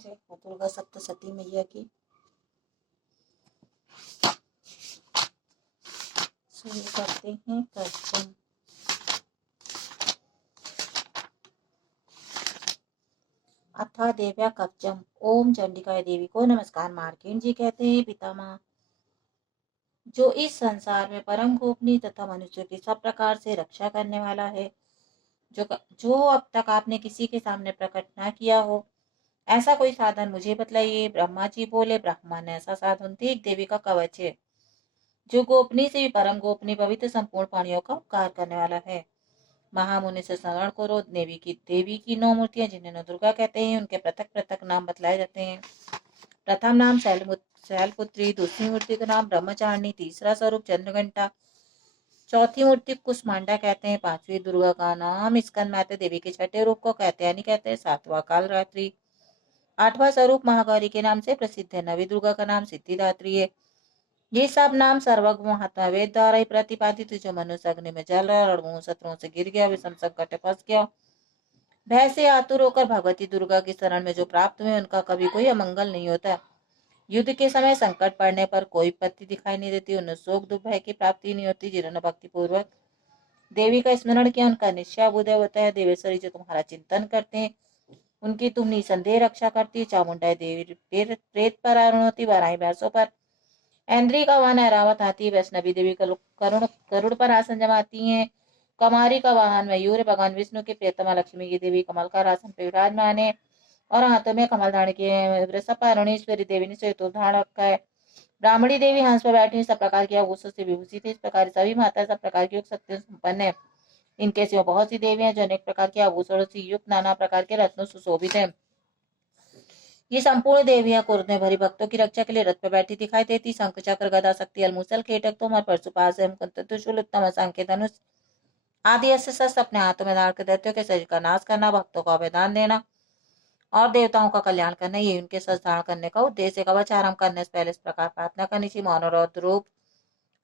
जय हो दुर्गा सप्तशती मैया की। शुरू करते हैं कवचम। अथा देव्या कवचम। ओम चंडिकाय देवी को नमस्कार। मार्केंड जी कहते हैं, पितामह जो इस संसार में परम गोपनीय तथा मनुष्य की सब प्रकार से रक्षा करने वाला है, जो अब तक आपने किसी के सामने प्रकट न किया हो, ऐसा कोई साधन मुझे बतलाइए। ब्रह्मा जी बोले, ब्राह्मण, ऐसा साधन एक देवी का कवच है जो गोपनीय से भी परम गोपनीय पवित्र संपूर्ण प्राणियों का उपकार करने वाला है। महामुनि से स्मरण करो। देवी की 9 मूर्तियां जिन्हें नौ दुर्गा कहते हैं, उनके पृथक पृथक नाम बतलाए जाते हैं। प्रथम नाम शैलपुत्री, दूसरी मूर्ति का नाम ब्रह्मचारिणी, तीसरा स्वरूप चंद्रघंटा, चौथी मूर्ति कुष्मांडा कहते हैं, पांचवी दुर्गा का नाम स्कंदमाता देवी के छठे रूप को कात्यायनी कहते हैं, सातवां कालरात्रि, आठवां स्वरूप महागौरी के नाम से प्रसिद्ध है, नवी दुर्गा का नाम सिद्धिदात्री है। ये सब नाम सर्वज्ञ महात्मा वेद द्वारा ही प्रतिपादित। जो मनुष्य अग्नि में जल रहा और शत्रुओं से गिर गया, विषम संकट फंस गया, भय से आतुर होकर भगवती दुर्गा की शरण में जो प्राप्त हुए, उनका कभी कोई अमंगल नहीं होता। युद्ध के समय संकट पड़ने पर कोई पत्ती दिखाई नहीं देती, उन्हें शोक दुख भय की प्राप्ति नहीं होती। जिन्होंने भक्ति पूर्वक देवी का स्मरण किया, उनका निश्चय बुद्धि होता है। देवेश्वरी जो तुम्हारा चिंतन करते हैं, उनकी तुम निसंदेह रक्षा करती। चामुंडा देवी प्रेत पर आरूढ़ होती, बाराही भैंसों पर, ऐन्द्री का वाहन ऐरावत हाथी, वैष्णवी देवी गरुड़ पर आसन जमाती हैं। कमारी का वाहन मयूर, भगवान विष्णु की प्रियतमा लक्ष्मी की देवी कमल का आसन पर विराजमान है और हाथों में कमल धारण किए। वृषभारूणेश्वरी देवी ने श्वेत धारण रखा है। ब्राह्मणी देवी हंस पर बैठी सब प्रकार की आभूषण से विभूषित है। इस प्रकार सभी माता सब प्रकार की शक्तियों संपन्न है। इनके सिवा बहुत सी देवियां जो अनेक प्रकार के आभूषणों से युक्त नाना प्रकार के रत्नों सुशोभित है। ये संपूर्ण देवियां क्रोध में भरी भक्तों की रक्षा के लिए रथ पर बैठी दिखाई देती। शंख चक्र गदा शक्ति अलमुसल केटक तोमर परशुपाश त्रिशूल उत्तम सांख्य धनुष आदि अस्त्र शस्त्र अपने हाथों में धारण कर दैत्यों के शरीर का नाश करना, भक्तों को अभयदान देना और देवताओं का कल्याण करना, ये उनके शस्त्र धारण करने का उद्देश्य। कवच आरंभ करने से पहले इस प्रकार प्रार्थना करनी चाहिए। मनोरथ रूप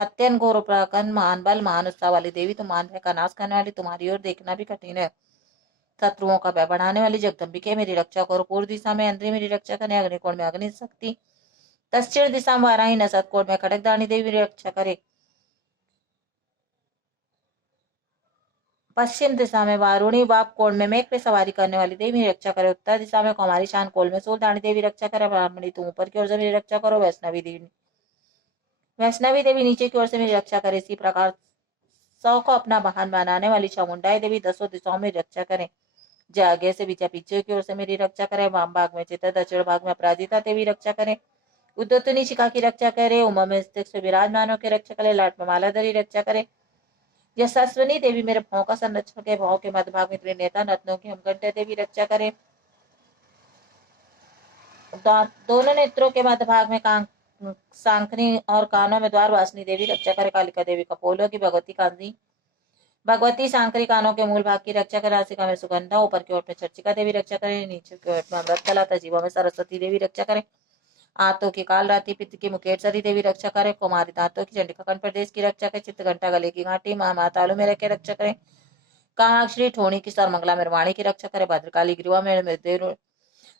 अत्यंत गौरव प्रकन महान बल महान उत्साह वाली देवी, तुम मान भय का नाश करने वाली, तुम्हारी ओर देखना भी कठिन है। शत्रुओं का भय बढ़ाने वाली जगदम्बिके मेरी रक्षा करो। पूर्व दिशा में इंद्री मेरी रक्षा करे। अग्निकोण में अग्नि शक्ति, दक्षिण दिशा में वाराही, नसत कोण में खड़गदानी देवी मेरी रक्षा करे। पश्चिम दिशा में वारुणी, वाप कोण में मेघ पे सवारी करने वाली देवी मेरी रक्षा करे। उत्तर दिशा में कुमारी, शान कोल में सूलधानी देवी रक्षा करे। ब्राह्मणी तुम ऊपर की ओर से मेरी रक्षा करो। वैष्णवी देवी नीचे की ओर से मेरी रक्षा करे। इसी प्रकार 100 को अपना वाहन बनाने वाली चामुंडाई देवी 10 दिशाओं में रक्षा करे। जय आगे से बीचा पीछे की ओर से मेरी रक्षा करे। वाम भाग में चित्त, दक्षिण भाग में अपराजिता देवी रक्षा करे। उद्योतनी शिखा की रक्षा करे। उमा में स्थित विराजमानों की रक्षा करे। लाट में मालाधरी रक्षा करे। यशस्विनी देवी मेरे भाव का संरक्षण के भाव के मध्य भाग में त्रिनेता नतनों की हमकंठ देवी रक्षा करे। दोनों नेत्रों के मध्य भाग में सांखनी और कानों में द्वार वासनी देवी रक्षा करे। कालिका देवी कपोलों की भगवती सांकरी कानों के मूल भाग की रक्षा करे। नासिका में सुगंधा, ऊपर की ओर में चर्चिका देवी रक्षा करे। नीचे की ओर में अमृतकला, तजीबों में सरस्वती देवी रक्षा करे। आंतों की काल रात्रि, पित्त की मुकेशरी देवी रक्षा करे। कुमारी दांतों की चंडिका कंठ प्रदेश की रक्षा करे। चित्त घंटा गले की घाटी मातालू में रह के रक्षा करे। कामाक्षी ठोणी की सरमंगला मेरवाणी की रक्षा करे। भद्रकाली ग्रीवा में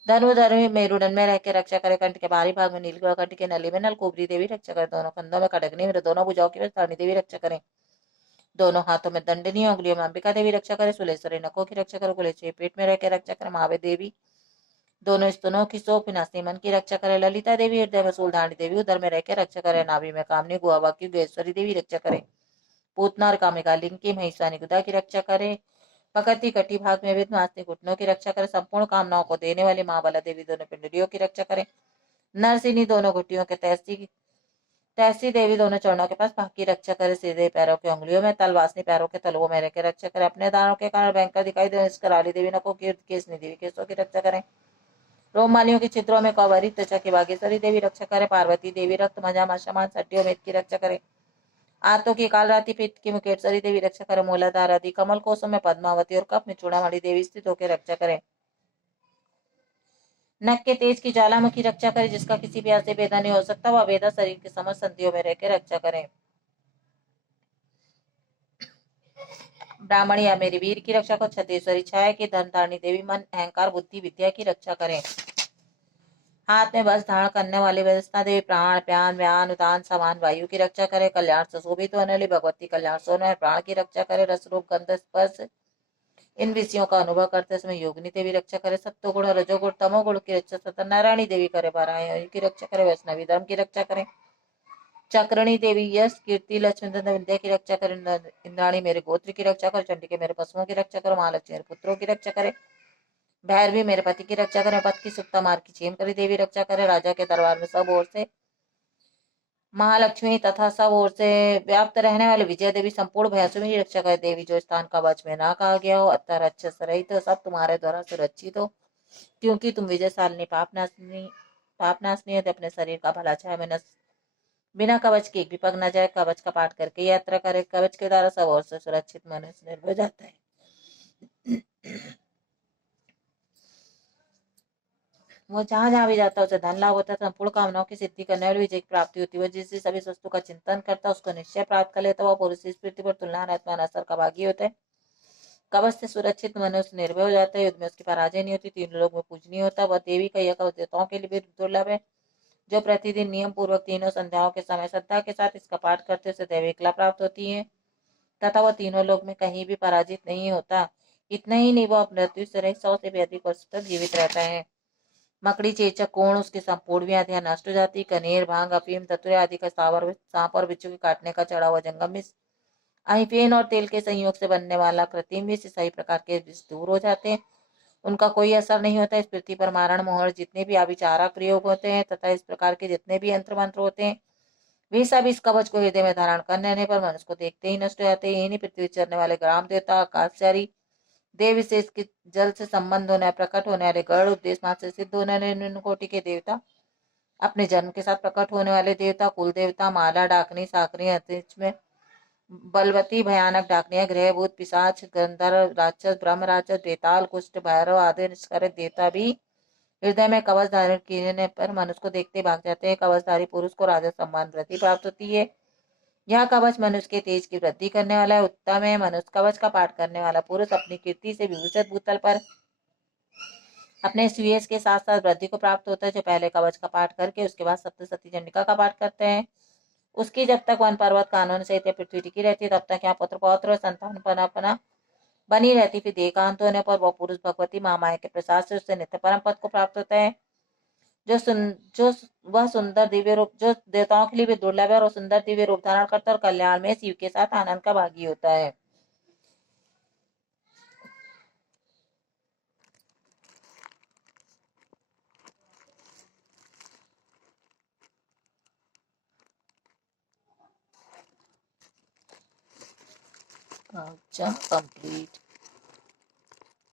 धनुधर्मी मेरुदंड में रह के रक्षा करे। कंठ के बाहरी भाग में नीलगिरी, कंठ के नली में नलकुबरी देवी रक्षा करे। दोनों कंधों में खड़गनी में, दोनों भुजाओं की देवी रक्षा करे। दोनों हाथों में दंडनी, उंगलियों में अंबिका देवी रक्षा करे। सुलेश्वरी नखों की रक्षा करे। कुलेश्वरी पेट में रह के रक्षा करे। महावे देवी दोनों स्तनों की शोक विनाशनी मन की रक्षा करे। ललिता देवी हृदय में सूलधारणी देवी उदर में रह के रक्षा करे। नाभि में कामनी गुआवा की गुहेश्वरी देवी रक्षा करे। पूतना और कामिका लिंग की महिषानी गुदा की रक्षा करे। पकड़ती कटी भाग में विद्वांसनी घुटनों की रक्षा करे। संपूर्ण कामनाओं को देने वाली माँ बाला देवी दोनों पिंडलियों की रक्षा करे। नरसिनी दोनों घुटियों के तैसी देवी दोनों चरणों के पास भाग की रक्षा करे। सीधे पैरों की उंगलियों में, तलवासनी पैरों के तलवों में रह के रक्षा करे। अपने दानों के कारण भयंकर दिखाई दे इस कराली देवी नको की केसनी देवी केसों की रक्षा करे। रोमालियों के चित्रों में कौवरी त्वचा की बागेश्वरी देवी रक्षा करे। पार्वती देवी रक्त मजा माशमान सड्डियों में की रक्षा करे। आंतों की कालरात्रि, पित्त की मुकेशरी देवी रक्षा करे। मूलाधार आदि कमल कोशों में पद्मावती और कफ में चूड़ामणि देवी स्थित होकर रक्षा करे। नख के तेज की ज्वालामुखी रक्षा करे। जिसका किसी भी से भेदा नहीं हो सकता, वह भेदा शरीर के समस्त संधियों में रहकर रक्षा करे। ब्राह्मणी या मेरी वीर की रक्षा को छत्तीश्वरी छाया की धन धारणी देवी मन अहंकार बुद्धि विद्या की रक्षा करे। हाथ में बस धारण करने वाली व्यवस्था देवी प्राण प्यान व्यान उदान समान वायु की रक्षा करे। कल्याण सुशोभित होने वाली भगवती कल्याण सोने प्राण की रक्षा करे। रस रूप गंध स्पर्श इन विषयों का अनुभव करते समय योगिनी देवी रक्षा करे। सत्वगुण रजोगुण तमोगुण की रक्षा सत्यनारायणी देवी करे। बारायणी की रक्षा करे। वैष्णवी धर्म की रक्षा करे। चक्रणी देवी यश कीर्ति लक्ष्मी धन विद्या की रक्षा करे। इंद्राणी मेरे गोत्र की रक्षा करे। चंडिके मेरे पशुओं की रक्षा करो। महालक्ष्मी मेरे पुत्रों की रक्षा करे। भैरवी मेरे पति की रक्षा करे। पति की सुप्ता मार की चेम करी देवी रक्षा करे। राजा के दरबार में सब ओर से महालक्ष्मी तथा सब ओर से व्याप्त रहने वाले विजय देवी संपूर्ण भैंसों की रक्षा करे। देवी जो स्थान का वच में ना कहा गया हो अत्तर अच्छे से रहित हो सब तुम्हारे द्वारा सुरक्षित हो, क्योंकि तुम विजयशालिनी पापनाशनी है। अपने शरीर का भला चाहे में बिना कवच के एक भी पग न जाए। कवच का पाठ करके यात्रा करे। कवच के द्वारा सब ओर से सुरक्षित मनुष्य निर्भय हो जाता है। वो जहां जहां भी जाता है उसे धन लाभ होता है। संपूर्ण कामनाओं की सिद्धि करने वाली विजय की प्राप्ति होती है। वह जिस सभी वस्तु का चिंतन करता है उसको निश्चय प्राप्त कर लेता है। वह पुरुष इस पृथ्वी पर तुलनात्मक असर का भागी होता है। कवच से सुरक्षित मनुष्य निर्भय हो जाता है। युद्ध में उसकी पराजय नहीं होती। तीनों लोग में पूजनीय होता है। वह देवी का यह कवच देवताओं के लिए भी दुर्लभ है। जो प्रतिदिन नियम पूर्वक तीनों संध्याओं के समय श्रद्धा के साथ इसका पाठ करते उसे दैवी कला प्राप्त होती है तथा वह तीनों लोग में कहीं भी पराजित नहीं होता। इतना ही नहीं, वह मृत्यु से रहित 100 से भी अधिक वर्ष तक जीवित रहता है। मकड़ी चेचक कोण उसकी संपूर्ण व्याधियां नष्ट हो जाती। कनेर भांग अफीम धतुरे आदि का सांप और बिच्छू के काटने का चढ़ा हुआ जंगम विष अहिफेन और तेल के संयोग से बनने वाला कृत्रिम विष सही प्रकार के विष दूर हो जाते हैं। उनका कोई असर नहीं होता। इस पृथ्वी पर मारण मोहर जितने भी अभिचारक प्रयोग होते हैं तथा इस प्रकार के जितने भी यंत्र मंत्र होते हैं वे सब इस कवच को हृदय में धारण करने पर मनुष्य को देखते ही नष्ट हो जाते हैं। इन्हीं पृथ्वी चरने वाले ग्राम देवता आकाशचारी देव विशेष के जल से संबंध होने प्रकट होने वाले गढ़ उपदेश मात्र से सिद्ध होने वाले निम्न कोटि के देवता, अपने जन्म के साथ प्रकट होने वाले देवता, कुल देवता, माला डाकनी साकरी अंतरिक्ष में बलवती भयानक डाकनिया ग्रह भूत पिशाच गंधर्व राक्षस ब्रह्म राक्षस बेताल कुष्ठ भैरव आदि निष्कलंक देवता भी हृदय में कवच धारण करने पर मनुष्य को देखते भाग जाते हैं। कवचधारी पुरुष को राजा सम्मान वृद्धि प्राप्त होती है। यह कवच मनुष्य के तेज की वृद्धि करने वाला है। उत्तम है। मनुष्य कवच का पाठ करने वाला पुरुष अपनी कीर्ति से विभूषित भूतल पर अपने सुयश के साथ साथ वृद्धि को प्राप्त होता है। जो पहले कवच का पाठ करके उसके बाद सप्तशती चंडिका का पाठ करते हैं उसकी जब तक वन पर्वत कानून सहित पृथ्वी टिकी रहती है तब तक यहाँ पुत्र पौत्र और संतान पना बनी रहती। फिर देहांत होने पर वह पुरुष भगवती महामाया के प्रसाद से उससे नित्य परम पद को प्राप्त होता है। जो वह सुंदर दिव्य रूप जो देवताओं के लिए भी दुर्लभ है और सुंदर दिव्य रूप धारण करता है और कल्याण में शिव के साथ आनंद का भागी होता है। कंप्लीट।